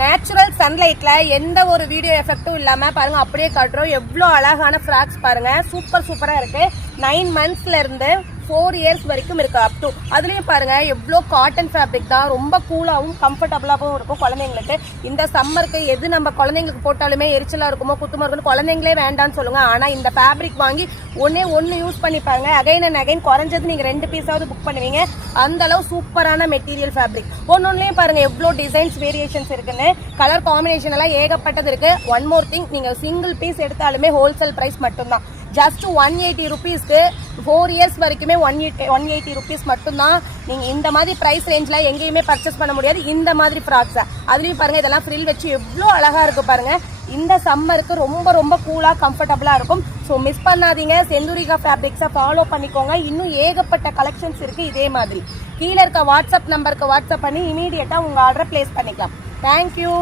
Natural சன்லைட்ல எந்த ஒரு video எஃபெக்டும் இல்லாம பாருங்க அப்படியே காட்டுறோம். எவ்வளவு அழகான ஃப்ராக்ஸ் பாருங்க, சூப்பரா இருக்கு. 9 monthsல இருந்து 4 years வரைக்கும் இருக்கு அப் டு. அதுலயும் பாருங்க எவ்வளோ காட்டன் ஃபேப்ரிக் தான், ரொம்ப கூலாகவும் கம்ஃபர்டபுளாகவும் இருக்கும் குழந்தைங்களுக்கு. இந்த சம்மருக்கு எது நம்ம குழந்தைங்களுக்கு போட்டாலுமே எரிச்சலா இருக்குமோ குத்துமா இருக்கும், குழந்தைங்களே வேண்டாம்னு சொல்லுங்க. ஆனா இந்த ஃபேப்ரிக் வாங்கி ஒன்னு யூஸ் பண்ணி பாருங்க, அகைன் அண்ட் அகைன் குறைஞ்சது நீங்க 2 பீஸாவது புக் பண்ணுவீங்க. அந்த அளவு சூப்பரான மெட்டீரியல் ஃபேப்ரிக். ஒன்னொன்னுலயும் பாருங்க எவ்வளோ டிசைன்ஸ் வேரியேஷன்ஸ் இருக்குன்னு, கலர் காம்பினேஷன் எல்லாம் ஏகப்பட்டது இருக்கு. ஒன் மோர் திங், நீங்க சிங்கிள் பீஸ் எடுத்தாலுமே ஹோல்சேல் பிரைஸ் மட்டும்தான். ஜஸ்ட் 180 rupeesக்கு 4 years வரைக்குமே 180 rupees மட்டும்தான். நீங்க இந்த மாதிரி பிரைஸ் ரேஞ்ச்ல எங்கேயுமே பர்ச்சேஸ் பண்ண முடியாது. இந்த மாதிரி ஃப்ராக்ஸ் அதுலயும் பாருங்க, இதெல்லாம் ஃப்ரில் வச்சு எவ்வளோ அழகா இருக்கு பாருங்க. இந்த சம்மருக்கு ரொம்ப கூலா கம்ஃபர்டபுளா இருக்கும். ஸோ மிஸ் பண்ணாதீங்க. செந்தூரிகா ஃபேப்ரிக்ஸை ஃபாலோ பண்ணிக்கோங்க. இன்னும் ஏகப்பட்ட கலெக்ஷன்ஸ் இருக்கு. இதே மாதிரி கீழே இருக்க வாட்ஸ்அப் நம்பருக்கு வாட்ஸ்அப் பண்ணி இமீடியட்டா உங்க ஆர்டரை பிளேஸ் பண்ணிக்கலாம். தேங்க்யூ.